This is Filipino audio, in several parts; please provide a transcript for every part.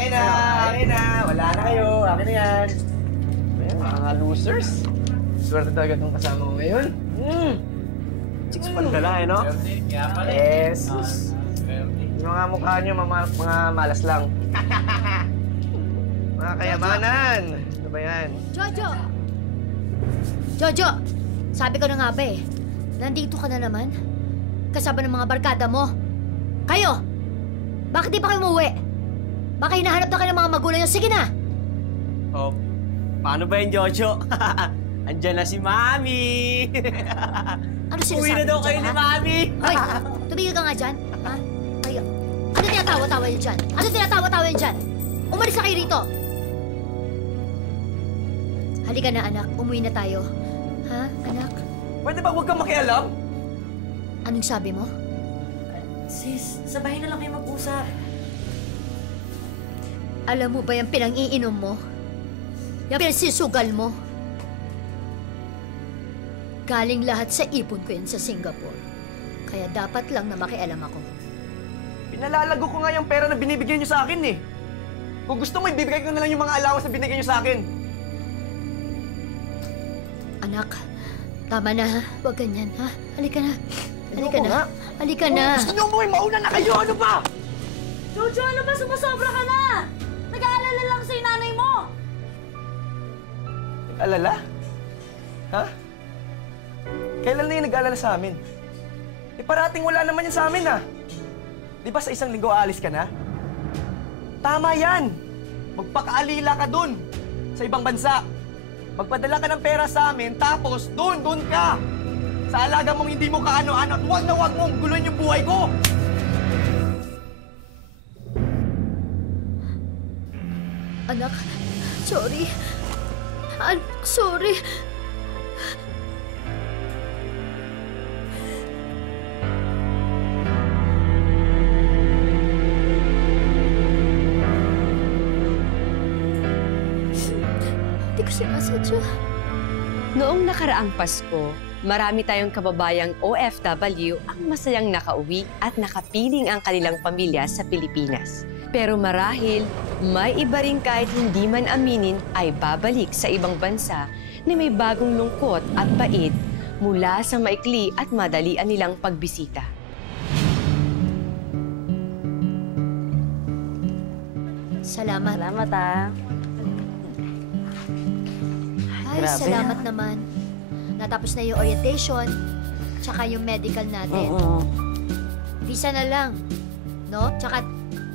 Akin na! Akin na! Wala na kayo. Akin na yan. Ayan, mga losers. Swerte talaga itong kasama ko ngayon. Chicks pandala eh, no? Yes. Yung mga mukha nyo, mga malas lang. Mga kayamanan. Ano ba yan? Jojo! Jojo! Sabi ko na nga ba eh, nandito ka na naman? Kasama ng mga barkada mo. Kayo! Bakit di pa kayo umuwi? Baka hinahanap na kayo ng mga magulang nyo. Sige na! Oh, paano ba yun, Jojo? Andyan na si Mami! Ano sinasabi Uwi na daw mo kayo dyan, ni ha? Mami! Hoy! Tumigil ka nga dyan. Ha? Ay, ano tinatawa-tawa niyo dyan? Ano tinatawa-tawa niyo dyan? Umalis na kayo rito! Halika na, anak. Umuwi na tayo. Ha, anak? Pwede ba huwag kang makialam? Anong sabi mo? Sis, sa bahay na lang kayo mag-usap. Alam mo ba yung pinang-iinom mo? Yung pinasisugal mo? Galing lahat sa ipon ko yan sa Singapore. Kaya dapat lang na makialam ako. Pinalalago ko nga yung pera na binibigyan nyo sa akin eh. Kung gusto mo, ibibigay ko na lang yung mga allowance na binigyan nyo sa akin. Anak, tama na ha. Huwag ganyan ha. Halika na. Halika Ayoko na. nga. Halika na. Gusto nyo umuwi, mauna na kayo! Ano ba? Jojo, ano ba? Sumasobra ka na! Nag-aalala lang sa'yo nanay mo! Nag-alala? Ha? Kailan na yung nag-alala sa amin? Eh parating wala naman yan sa amin ah. Di ba sa isang linggo aalis ka na? Tama yan! Magpakaalila ka dun sa ibang bansa. Magpadala ka ng pera sa amin, tapos dun ka! Sa alaga mong hindi mo kaano-ano at huwag na huwag mong guluhin yung buhay ko! Anak, sorry. Sorry. Hindi ko sinasadya. Noong nakaraang Pasko, marami tayong kababayang OFW ang masayang nakauwi at nakapiling ang kanilang pamilya sa Pilipinas. Pero marahil, may iba rin kahit hindi man aminin ay babalik sa ibang bansa na may bagong lungkot at bait mula sa maikli at madalian nilang pagbisita. Salamat. Salamat ah. Ay, Grabe, salamat naman. Natapos na yung orientation, tsaka yung medical natin. Visa na lang, no? Tsaka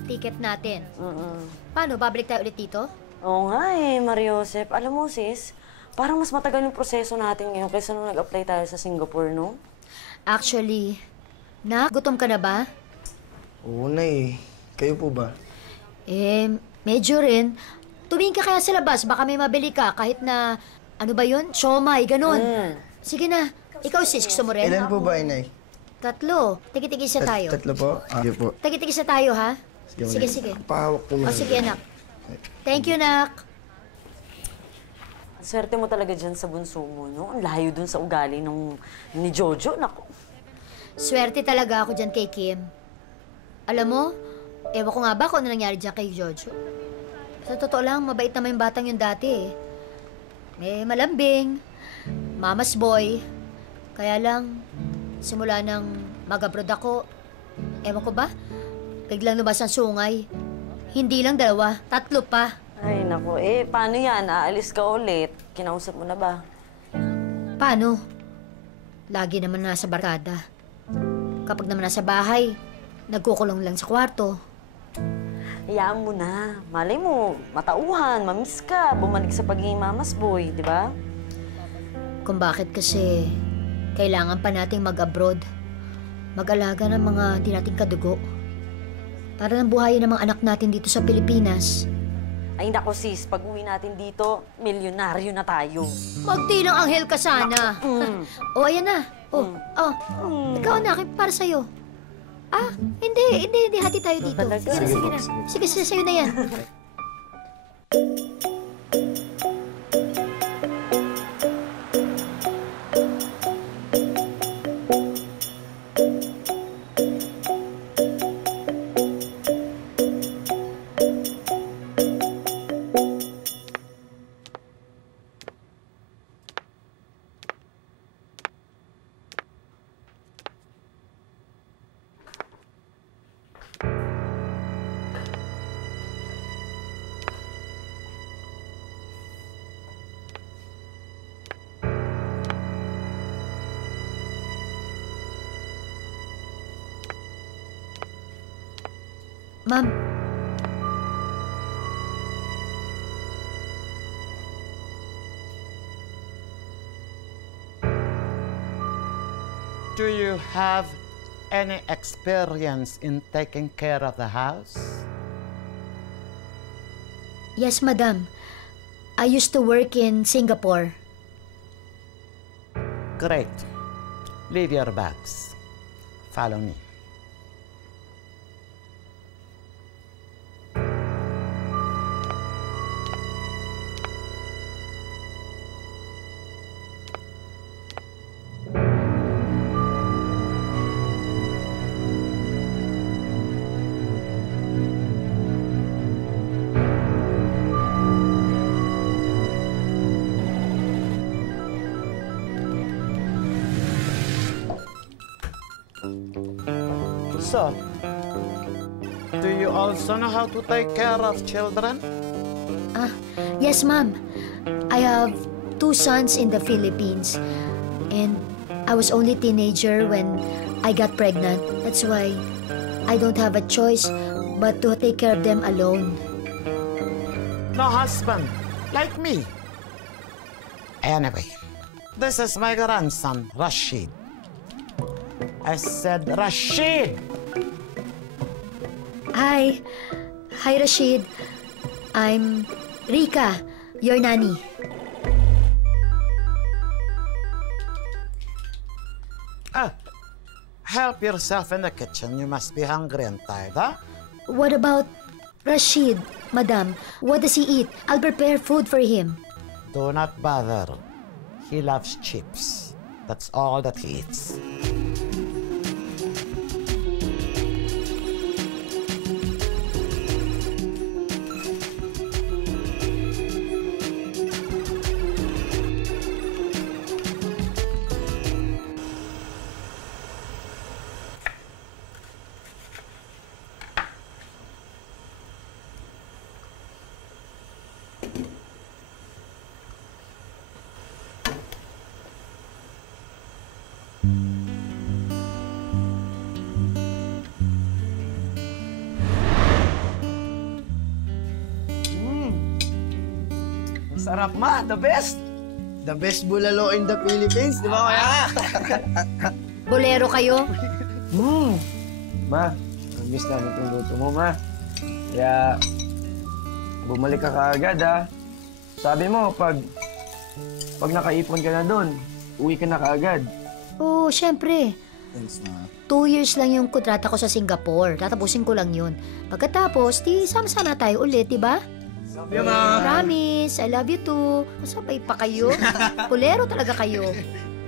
ticket natin. Paano, babalik tayo ulit dito? Oo nga eh, Mariosep. Alam mo sis, parang mas matagal yung proseso natin ngayon kaysa nung nag-apply tayo sa Singapore, no? Actually, gutom ka na ba? Oo na eh. Kayo po ba? Eh, medyo rin. Tumingin ka kaya sa labas, baka may mabili ka kahit na, ano ba yun? Siomay, ganun. Sige na. Ikaw sis, gusto mo rin? Ilan po ba, Inay? 3. Tigi-tigisa tayo. Tatlo po? Sige po. Tigi-tigisa tayo, ha? Sige, Inay. sige. Pahawak po O, muna. sige, anak. Thank you, nak. Ang swerte mo talaga dyan sa bunso mo, no? Ang layo dun sa ugali ni Jojo. Naku. Swerte talaga ako dyan kay Kim. Alam mo, ewan ko nga ba kung ano nangyari dyan kay Jojo. Sa totoo lang, mabait naman yung batang yun dati eh. May malambing, mama's boy. Kaya lang, simula nang mag-abroad ako, ewan ko ba, biglang lumabas ang sungay. Hindi lang 2, 3 pa. Ay, naku. Eh, paano yan? Aalis ka ulit. Kinausap mo na ba? Paano? Lagi naman nasa barkada. Kapag naman nasa bahay, nagkukulong lang sa kwarto. Hayaan mo na. Malay mo, matauhan, mamiss ka, bumalik sa pagiging mama's boy, di ba? Kung bakit kasi kailangan pa nating mag-abroad. Mag-alaga ng mga di nating kadugo. Para ng buhayin ng mga anak natin dito sa Pilipinas. Ay, naku sis, pag uwi natin dito, milyonaryo na tayo. Magtinang anghel ka sana. O, ayan na. Ikaw na, para sa'yo. Ah, hindi. Hati tayo dito. Talaga? Sige na. Sige, sa'yo na yan. Ma'am, Do you have any experience in taking care of the house? yes, madam. I used to work in Singapore. Great. Leave your bags. Follow me. So, do you also know how to take care of children? Yes, ma'am. I have 2 sons in the Philippines. And I was only teenager when I got pregnant. That's why I don't have a choice but to take care of them alone. No husband, like me. Anyway, this is my grandson, Rashid. I said Rashid! Hi. Hi, Rashid. I'm Rika, your nanny. Help yourself in the kitchen. You must be hungry and tired, huh? What about Rashid, madam? What does he eat? I'll prepare food for him. Do not bother. He loves chips. That's all that he eats. Sarap, ma. The best. The best bulalo in the Philippines, di ba kaya? Bolero kayo? Ma, miss namin itong luto mo, ma. Kaya, bumalik ka kaagad, ha. Sabi mo, pag nakaipon ka na doon, uwi ka na kaagad. Oo, syempre. Thanks, ma. 2 years lang yung kontrata ko sa Singapore. Tatapusin ko lang yun. Pagkatapos, di sama-sama tayo ulit, di ba? Love you, ma. Promise, I love you too. Masabay pa kayo. Kulero talaga kayo.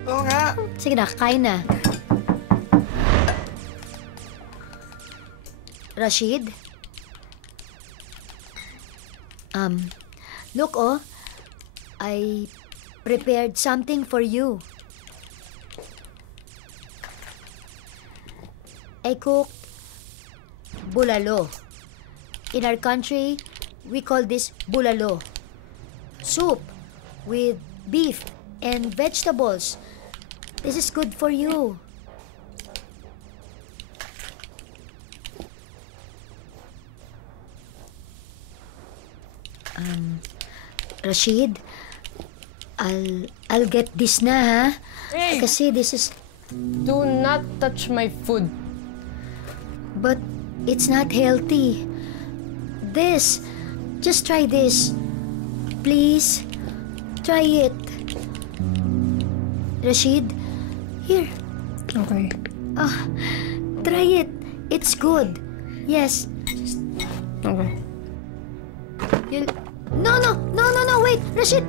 Oo nga. Sige na, kain na. Rashid? Look, oh. I prepared something for you. I cooked bulalo. In our country, we call this bulalo. Soup with beef and vegetables. This is good for you. Rashid, I'll get this na, ha? Hey! Kasi this is... Do not touch my food. But it's not healthy. This, just try this. Please, try it. Rashid, here. Okay. Try it. It's good. Yes. Okay. No, wait, Rashid.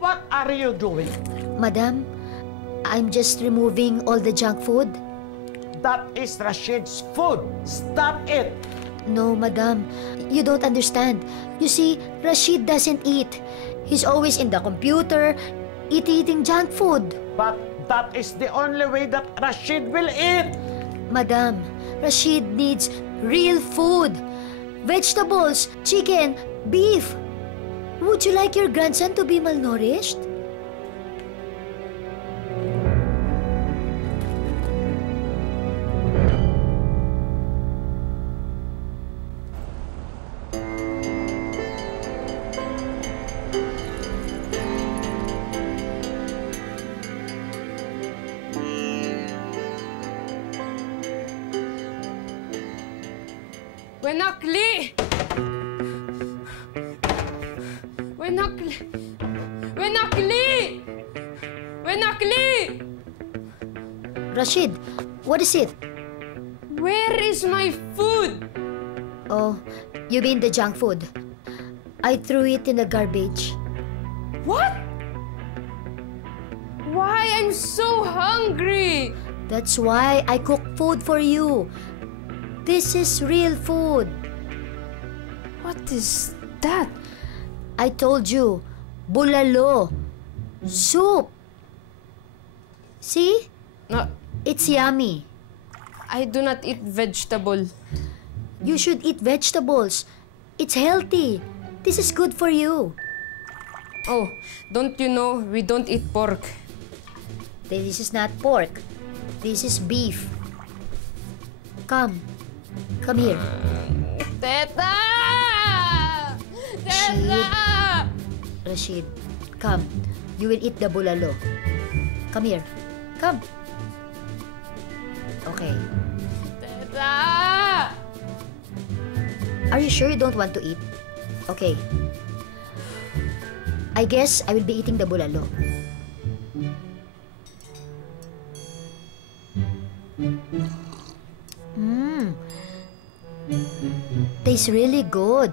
What are you doing? Madam, I'm just removing all the junk food. That is Rashid's food. Stop it. No, madam, you don't understand. You see, Rashid doesn't eat. He's always in the computer, eating junk food. But that is the only way that Rashid will eat. Madam, Rashid needs real food. Vegetables, chicken, beef. Would you like your grandson to be malnourished? Wenakli! Wenakli! Wenakli! Wenakli! Rashid, what is it? Where is my food? Oh, you mean the junk food? I threw it in the garbage. What? Why I'm so hungry? That's why I cook food for you. This is real food. What is that? I told you, bulalo. Soup. See? No, It's yummy. I do not eat vegetable. You should eat vegetables. It's healthy. This is good for you. Oh, don't you know we don't eat pork? This is not pork. This is beef. Come. Come here. Teta! Teta! Rashid, come. You will eat the bulalo. Come here. Come. Okay. Teta! Are you sure you don't want to eat? Okay. I guess I will be eating the bulalo. Mmm. Tastes really good.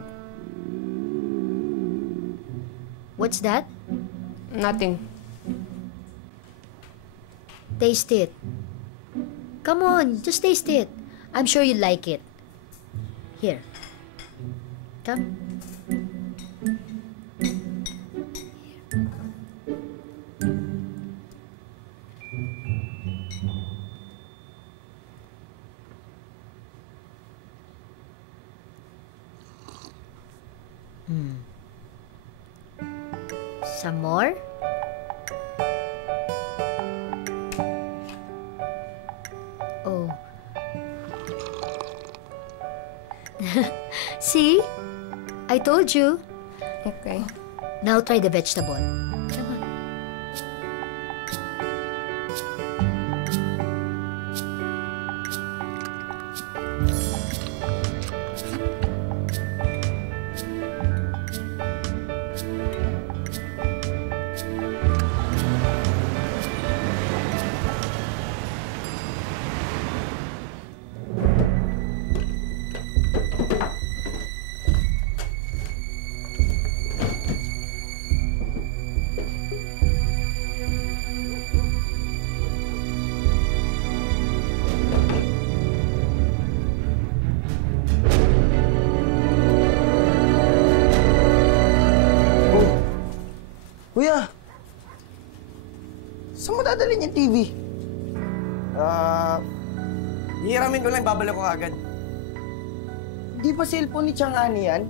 What's that? Nothing. Taste it. Come on, just taste it. I'm sure you like it. Here. Come. Some more? Oh. See? I told you. Okay. Now try the vegetable. Kuya! Saan mo dadalhin yung TV? Hihiramin ko lang, babalik ko agad. Di ba cellphone ni Changani yan?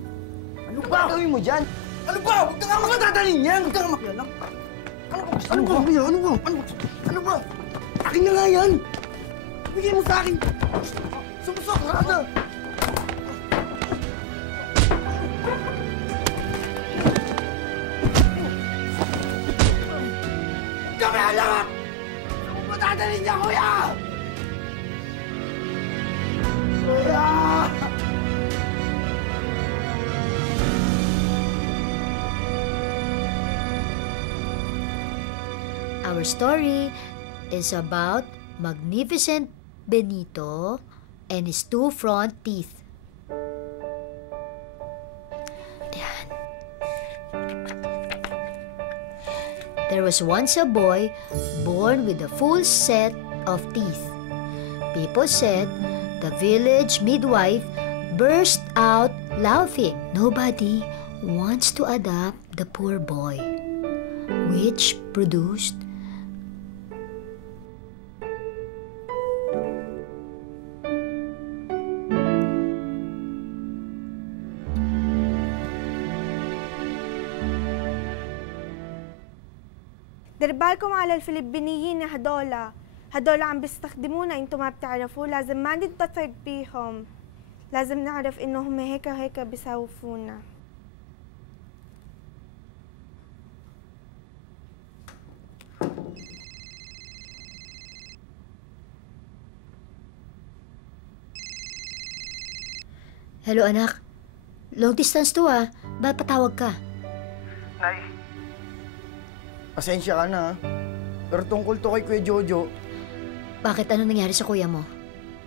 Ano ba? Gawin mo dyan? Ano ba? Huwag ka nga mga dadalhin yan! Huwag ka nga makialam! Ano ba, kuya? Ano ba? Akin na nga yan! Bigay mo sa akin! Sumusok! Ano? Kami alam! Saan mo dadalhin niya, kuya? Kuya! Our story is about Magnificent Benito and his two front teeth. Ayan. There was once a boy born with a full set of teeth. People said the village midwife burst out laughing. Nobody wants to adopt the poor boy, which produced دربالكم على الفلبينيين هدول عم بيستخدمونا، انتم ما بتعرفوا. لازم ما نتبطر بيهم، لازم نعرف انه هم هيك هيك بيساوفونا. Hello, anak. Long distance to, ah. Ba't patawag ka? Nay, pasensya ka na, ha? Pero tungkol to kay Kuya Jojo. Bakit? Ano nangyari sa kuya mo?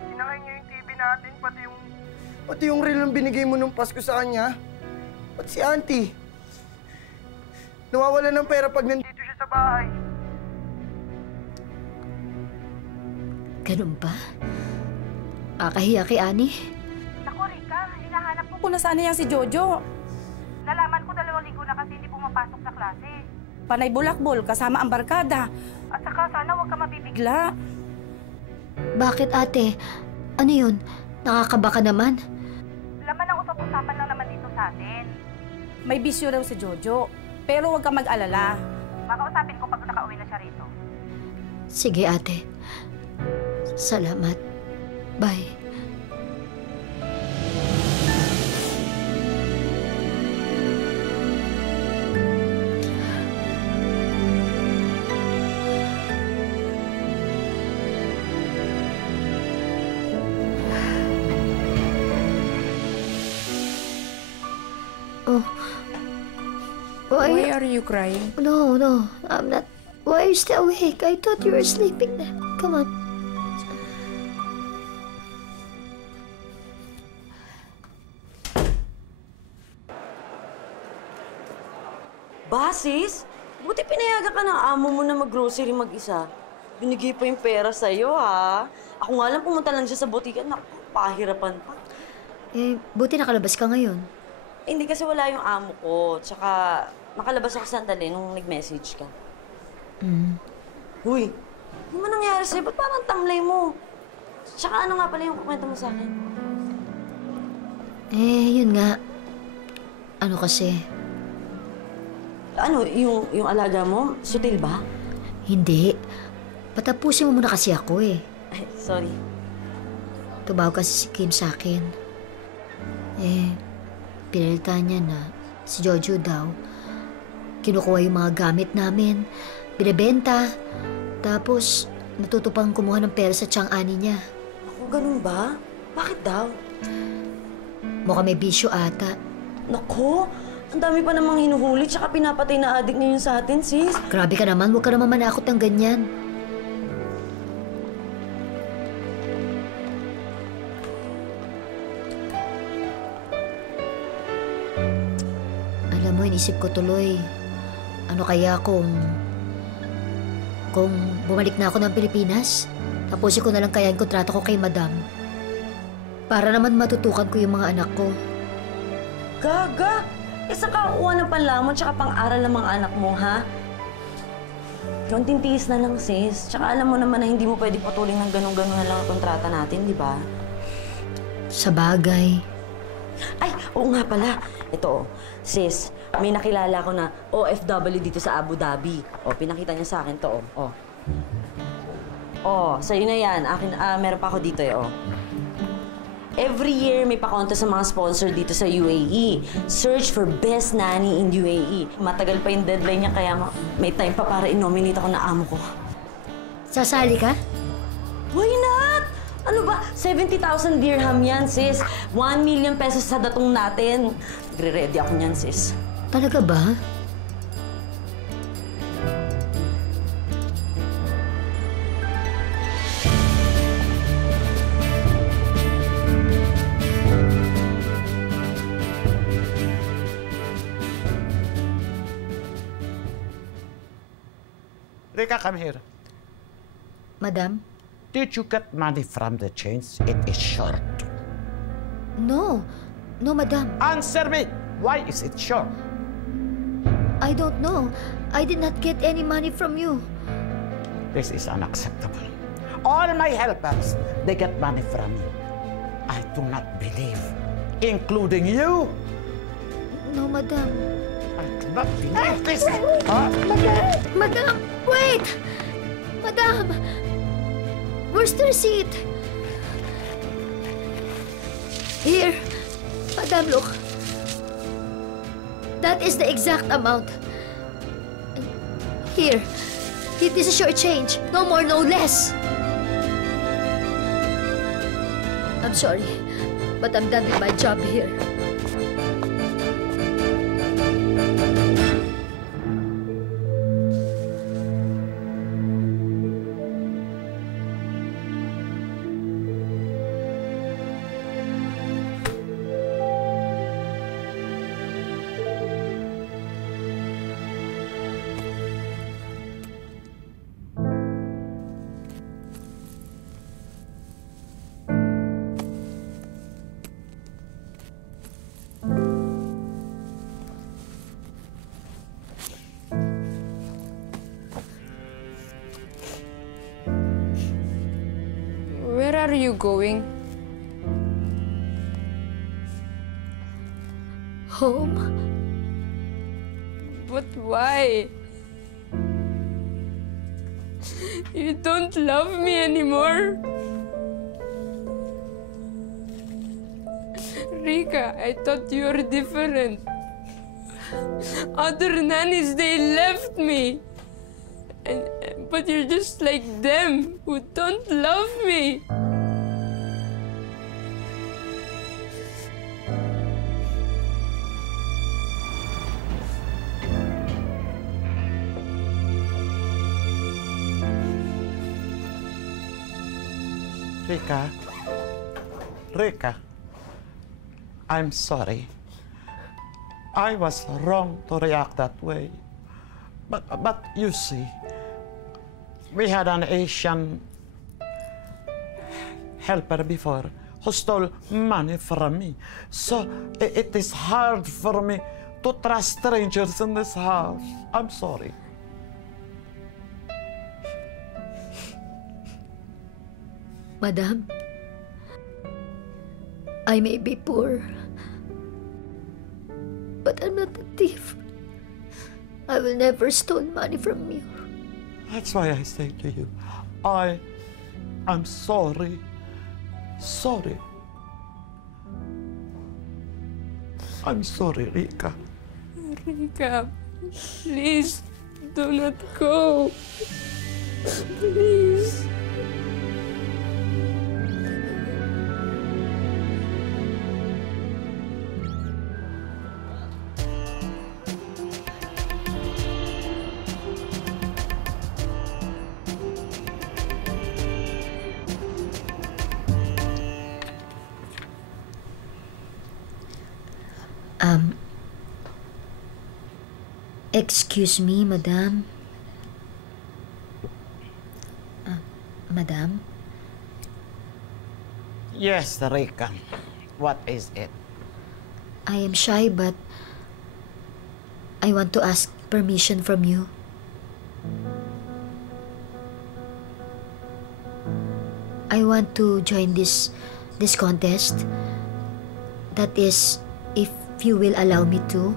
Sinakay niya yung TV natin, pati yung reel na binigay mo nung Pasko sa kanya. Pati si Auntie. Nawawala ng pera pag nandito siya sa bahay. Ganun ba? Akahiya kay Ani? Naku, Rika, hinahanap ko kung nasaan na yan si Jojo. Nalaman ko 2 linggo na kasi hindi pumapasok sa klase. Panay bulakbol, kasama ang barkada. At saka sana huwag ka mabibigla. Bakit, ate? Ano yun? Nakakaba ka naman? Laman ang usap-usapan lang naman dito sa atin. May bisyo raw si Jojo, pero huwag ka mag-alala. Makausapin ko pag nakauwi na siya rito. Sige, ate. Salamat. Bye. Oh. Why are you crying? No, I'm not. Why are you still awake? I thought you were sleeping na. Come on. Ba, sis? Buti pinayagan ka ng amo mo na mag-grocery mag-isa. Binigay pa yung pera sa'yo, ha? Ako nga lang pumunta lang siya sa butika. Naku, pahirapan pa. Buti nakalabas ka ngayon. Hindi kasi wala yung amo ko. Tsaka, makalabas ako sandali nung nag-message ka. Huy, ano man nangyari sa'yo? Ba't parang tamlay mo? Tsaka ano nga pala yung kukwento mo sa akin? Yun nga. Ano kasi? Ano, yung alaga mo? Sutil ba? Hindi. Patapusin mo muna kasi ako eh. Ay, sorry. Tumawag kasi si Kim sa akin. Pinalitan niya na si Jojo daw. Kinukuha yung mga gamit namin, binibenta, tapos natutupang kumuha ng pera sa tiyang-ani niya. Ako, ganun ba? Bakit daw? Mukhang may bisyo ata. Nako, ang dami pa namang hinuhuli tsaka pinapatay na adik ngayon sa atin, sis. Grabe ka naman, huwag ka naman manakot ng ganyan. Alam mo, inisip ko tuloy, ano kaya kung bumalik na ako ng Pilipinas, tapusin ko na lang kaya yung kontrata ko kay Madam. Para naman matutukan ko yung mga anak ko. Gaga! Isa ka kuha ng panlamon tsaka pang-aral ng mga anak mo, ha? Konting tiis na lang, sis. Tsaka alam mo naman na hindi mo pwede patuloy ng ganun-ganun na lang ang kontrata natin, di ba? Sa bagay. Ay, oo nga pala. Ito, sis, may nakilala ko na OFW dito sa Abu Dhabi. O, pinakita niya sa akin to, o. O, sa'yo na yan. Akin, meron pa ako dito, o. Every year, may pa-contest sa mga sponsor dito sa UAE. Search for best nanny in UAE. Matagal pa yung deadline niya, kaya may time pa para i-nominate ako na amo ko. Sasali ka? Why not? Ano ba? 70,000 dirham yan, sis. 1 million pesos sa datong natin. Nagre-ready ako niyan, sis. Talaga ba? Rika, come here. Madam? Did you get money from the chains? It is short. No. No, Madam. Answer me! Why is it short? I don't know. I did not get any money from you. This is unacceptable. All my helpers, they get money from me. I do not believe, including you. No, madam. I do not believe this. Madam, wait! Madam! Where's the receipt? Here. Madam, look. That is the exact amount. Here. This is your change. No more, no less. I'm sorry, but I'm done with my job here. Where are you going? Home? But why? You don't love me anymore? Rika, I thought you were different. Other nannies, they left me. But you're just like them, who don't love me. Rika, I'm sorry. I was wrong to react that way. But you see, we had an Asian helper before who stole money from me. So it is hard for me to trust strangers in this house. I'm sorry. Madam, I may be poor, but I'm not a thief. I will never steal money from you. That's why I say to you, I'm sorry. Sorry. I'm sorry, Rika. Rika, please do not go. Please. Excuse me, madam. Madam? Yes, Rika. What is it? I am shy, but I want to ask permission from you. I want to join this contest. That is, if you will allow me to.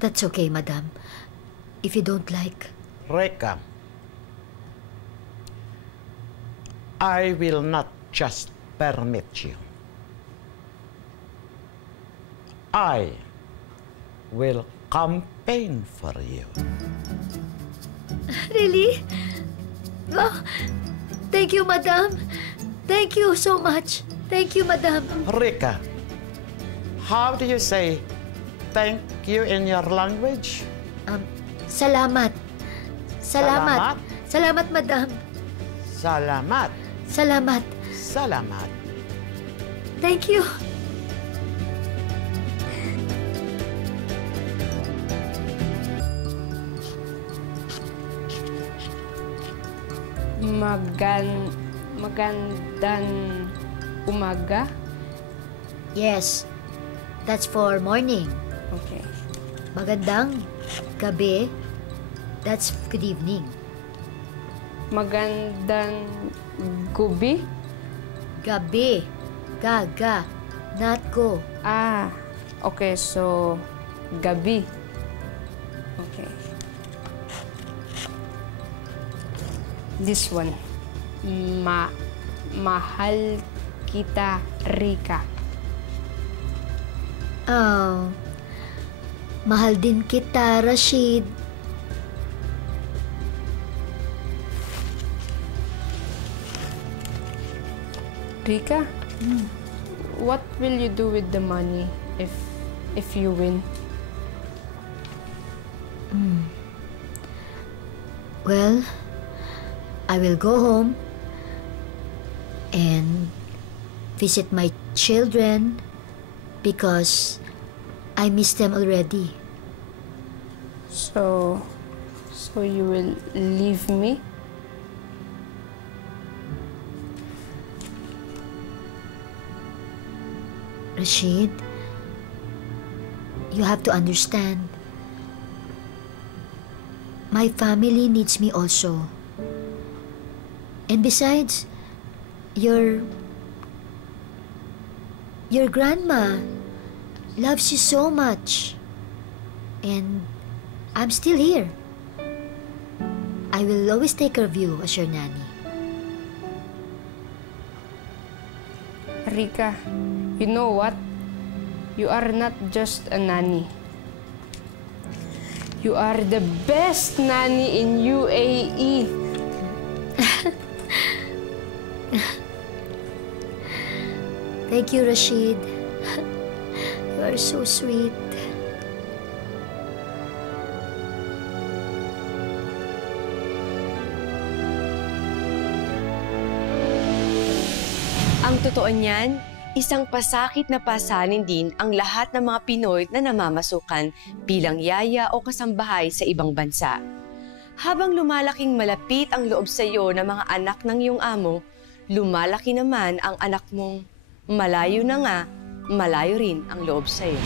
That's okay, madam. If you don't like. Rika, I will not just permit you. I will campaign for you. Really? Oh, thank you, madam. Thank you so much. Thank you, madam. Rika, how do you say thank you in your language? Salamat. Salamat. Salamat, madam. Salamat. Salamat. Salamat. Thank you. Magandang umaga? Yes, that's for morning. Okay. Magandang gabi, that's good evening. Magandang gabi? Gabi. Ga, not go. Ah, okay. So, gabi. Okay. This one. Mahal kita, Rika. Oh, mahal din kita, Rashid. Rika, what will you do with the money if you win? Well, I will go home and visit my children because I miss them already. So you will leave me? Rashid, you have to understand. My family needs me also. And besides, your grandma loves you so much. And I'm still here. I will always take care of you as your nanny. Rika, you know what? You are not just a nanny. You are the best nanny in UAE. Thank you, Rashid. You are so sweet. Ang totoo niyan, isang pasakit na pasanin din ang lahat ng mga Pinoy na namamasukan bilang yaya o kasambahay sa ibang bansa. Habang lumalaking malapit ang loob sa iyo ng mga anak ng iyong amo, lumalaki naman ang anak mong malayo na nga, malayo rin ang loob sa iyo.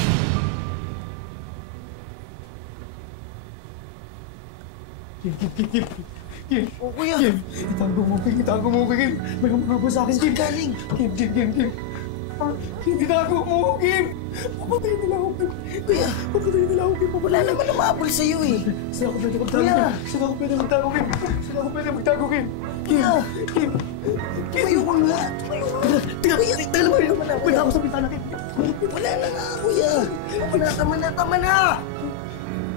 Kim! Oh, kuya! Kim! Itago mo, Kim! Itago mo, Kim! May umabot sa akin, Kim! Galing! Kim! Kim! Itago mo, Kim! Papatayin nila ako, Kim! Kuya! Papatayin nila ako, Kim! Wala naman umabot sa iyo, eh! Saan ako pwede magtago, Kim? Saan ako pwede magtago, Kim? Saan ako pwede magtago, Kim? Kim! Kim! Tumayo ka nga! Tumayo ka! Kuya! Tagal mo rin naman ako! Wala ako sa bintana, Kim! Wala na nga, kuya! Wala, tama na! Tama na!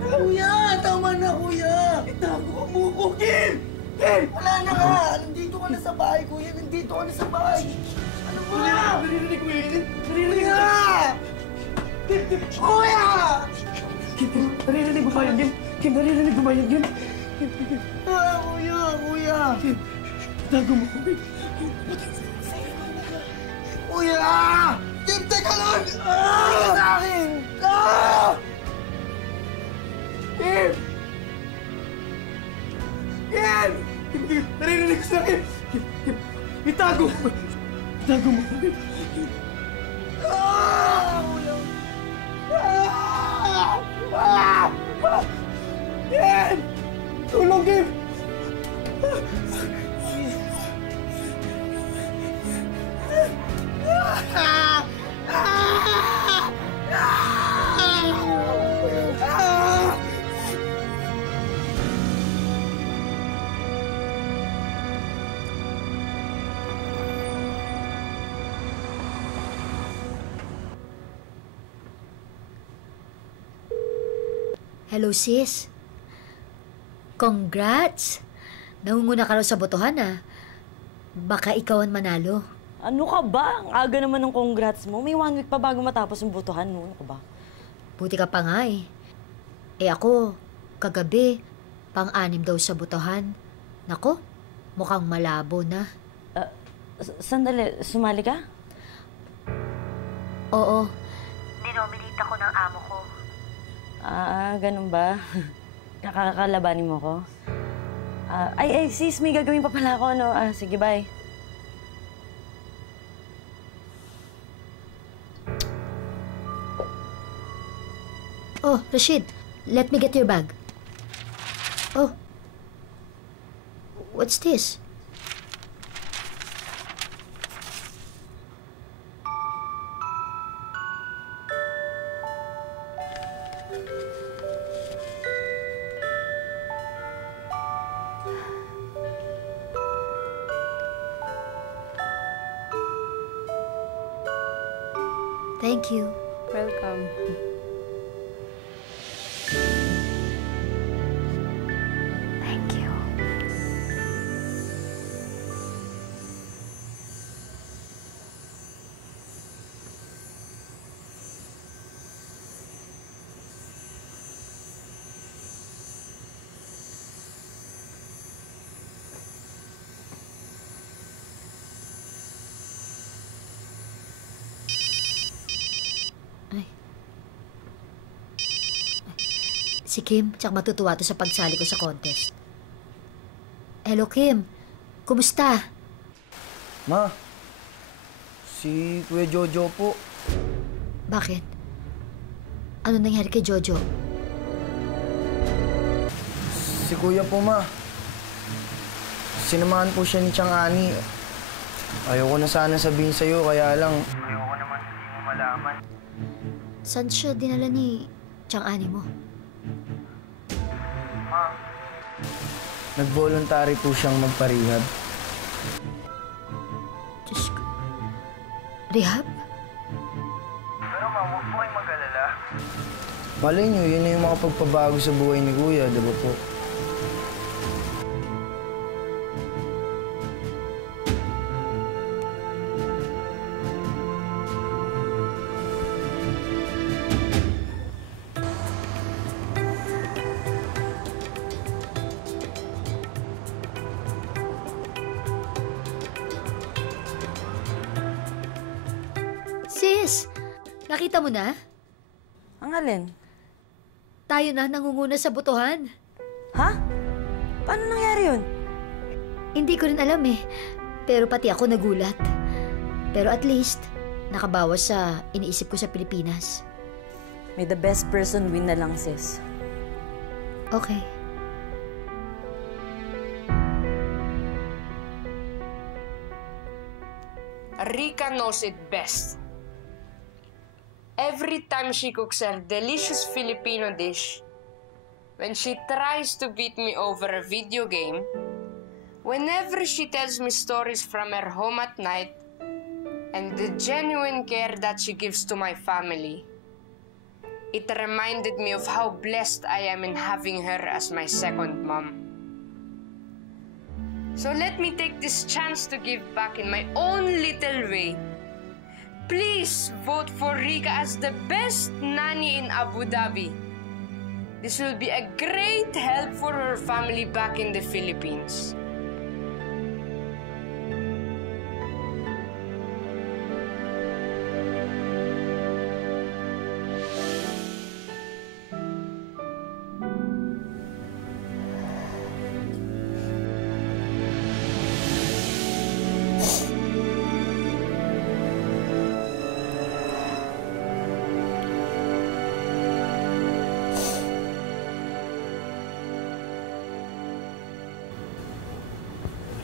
Kuya! Tama na, kuya! Itago mo ko, Kim! Kim! Wala na nga! Nandito ka na sa bahay, kuya! Nandito ka na sa bahay! Ano ba? Naririnig ko yun! Naririnig ko! Kim! Kim! Kuya! Kim! Kim! Naririnig mo ba yun, Kim? Kim! Naririnig mo ba yun, Kim? Kim! Kim! Ah! Kuya! Kuya! Kim! Itago mo ko, Kim! Kuya! Kim! Teka lang! Ah! Sa akin! Ah! Kim! Kim! Kim! Kim! Naririnig ko sila, Kim! Kim! Kim! Itago mo! Itago mo! Kim! Kim! Ah! Ah! Ah! Ah! Kim! Tulong, Kim! Ah! Ah! Ah! Ah! Hello, sis. Congrats! Nangunguna ka raw sa botohan, ah. Baka ikaw ang manalo. Ano ka ba? Ang aga naman ng congrats mo. May 1 week pa bago matapos yung botohan mo. Ano ka ba? Buti ka pa nga, eh. Eh ako, kagabi, pang-anim daw sa botohan. Nako, mukhang malabo na. Sandali, sumali ka? Oo. Dinominate ako ng amo ko. Ganun ba? Nakakalabanin mo ko? Sis, may gagawin pa pala ako, ano? Sige, bye. Oh, Rashid, let me get your bag. Oh. What's this? Thank you. Welcome. Thank you. Si Kim, tsak matutuwa to sa pagsali ko sa contest. Hello, Kim. Kumusta? Ma, si Kuya Jojo po. Bakit? Ano nangyari kay Jojo? Si Kuya po, ma. Sinamahan po siya ni Chang Ani. Ayoko na sana sabihin sa'yo, kaya lang... Ayoko naman hindi mo malaman. Saan siya dinala ni Chang Ani mo? Ma, nag-voluntary po siyang magpa-rehab. Diyos ko. Rehab? Pero ma, huwag po kayong mag-alala. Malay niyo, yun na yung makapagpabago sa buhay ni Kuya, di ba po? Sis! Nakita mo na? Ang alin? Tayo na nangunguna sa botohan. Ha? Paano nangyari yun? Hindi ko rin alam eh. Pero pati ako nagulat. Pero at least, nakabawas sa iniisip ko sa Pilipinas. May the best person win na lang, sis. Okay. Rika knows it best. Every time she cooks her delicious Filipino dish, when she tries to beat me over a video game, whenever she tells me stories from her home at night, and the genuine care that she gives to my family, it reminded me of how blessed I am in having her as my second mom. So let me take this chance to give back in my own little way. Please vote for Rika as the best nanny in Abu Dhabi. This will be a great help for her family back in the Philippines.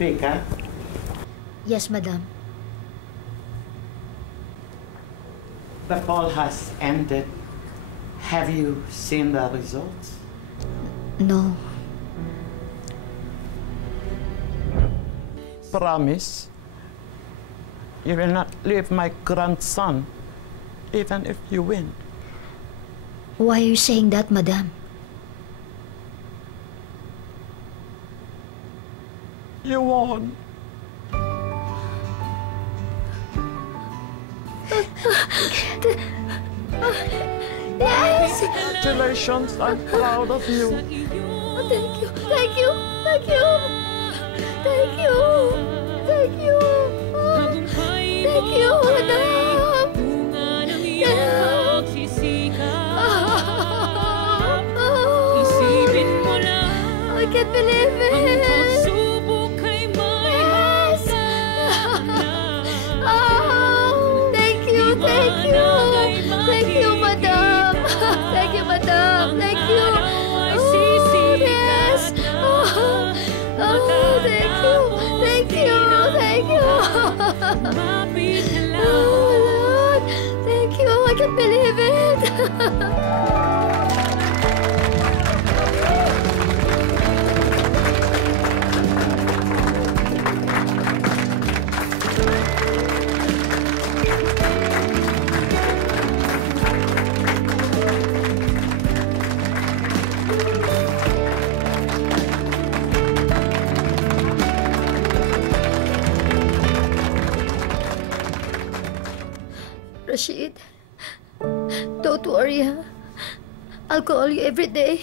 Rika, Yes, madam. the poll has ended. Have you seen the results? No. Promise, you will not leave my grandson, even if you win. Why are you saying that, madam? You won. Yes! Congratulations. I'm proud of you. Oh, thank you. Thank you. Thank you. Thank you. Thank you. Oh, thank you, madam. I can't believe it. Yes. Oh, thank you. Thank you. Thank you, madam. Thank you, madam. Thank you. Oh, yes. Oh, thank you. Thank you. Thank you. Oh, Lord. Thank you. I can't believe it. Rashid, don't worry, ha? I'll call you every day.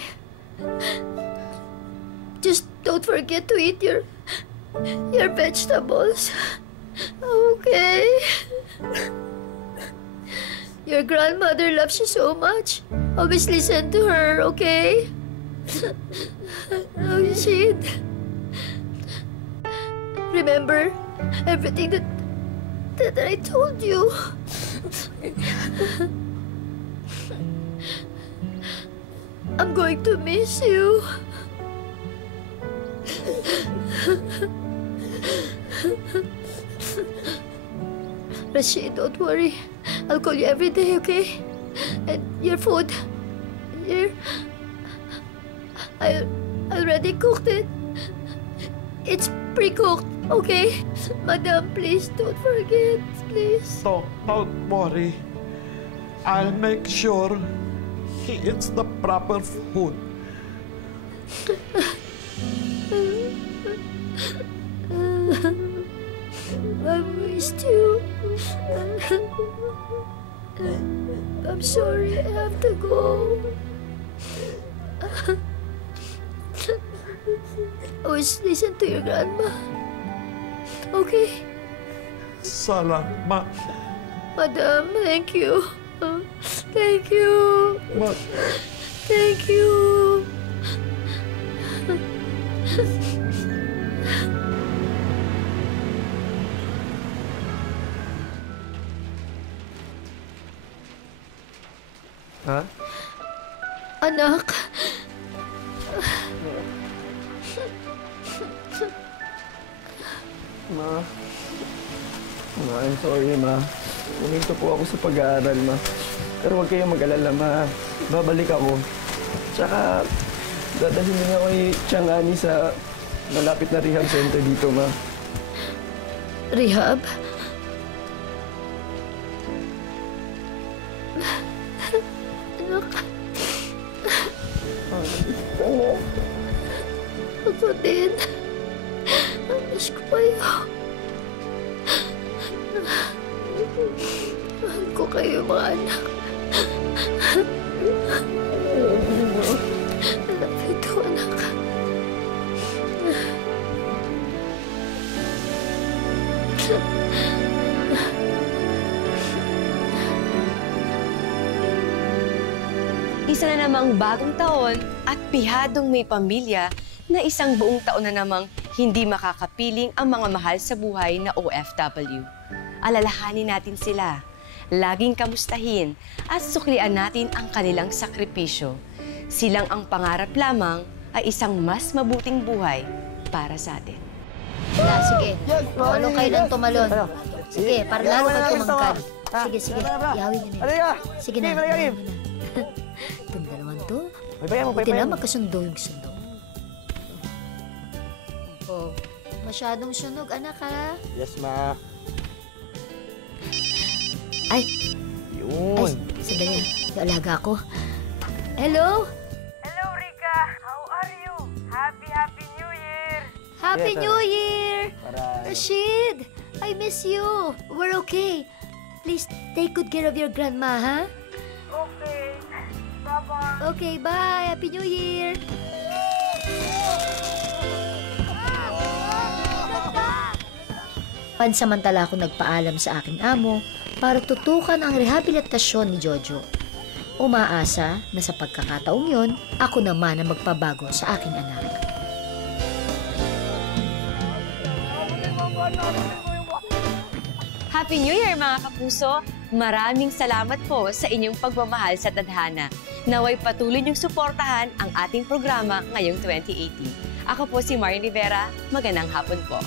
Just don't forget to eat your vegetables. Okay? Your grandmother loves you so much. Always listen to her, okay? Oh, Rashid. Remember everything that I told you. I'm going to miss you. Rashid, don't worry. I'll call you every day, okay? And your food, I already cooked it. It's pre-cooked, okay? Madam, please don't forget, please. Don't worry. I'll make sure he eats the proper food. I missed you. I'm sorry, I have to go. Always listen to your grandma. Okay? Salamat. Madam, thank you. Thank you. But Thank you. Ha? Anak. Ma. Ma, I'm sorry, ma. Huminto po ako sa pag-aaral, ma. Pero huwag kayong mag-alala, ma. Babalik ako. Tsaka, dadalhin niyo ako kay Tiangani sa malapit na rehab center dito, ma. Rehab? Anak. Ako din. Miss ko kayo. Mahal ko kayo, mga anak. I love you too, anak. Isa na namang bagong taon at pihadong may pamilya na isang buong taon na namang hindi makakapiling ang mga mahal sa buhay na OFW. Alalahanin natin sila, laging kamustahin at suklian natin ang kanilang sakripisyo. Silang ang pangarap lamang ay isang mas mabuting buhay para sa atin. Sige. Tumalon kayo ng tumalon. Sige, para lalo kayo tumangkad. Sige. Ihawin nyo na yun. Sige na. Itong dalawang to. Buti na magkasundo yung sundo. Oh, masyadong sunog, anak, ha? Yes, ma. Ay, Yun. sandali. Yung alaga ko. Hello? Hello, Rica. How are you? Happy New Year! Happy New Year! Rashid, I miss you. We're okay. Please take good care of your grandma, ha? Okay. Bye-bye. Okay, bye. Happy New Year! Pansamantala ako nagpaalam sa aking amo para tutukan ang rehabilitasyon ni Jojo. Umaasa na sa pagkakataong yon, ako naman ang magpabago sa aking anak. Happy New Year mga kapuso! Maraming salamat po sa inyong pagmamahal sa tadhana. Naway patuloy niyong suportahan ang ating programa ngayong 2018. Ako po si Mari Rivera. Magandang hapon po.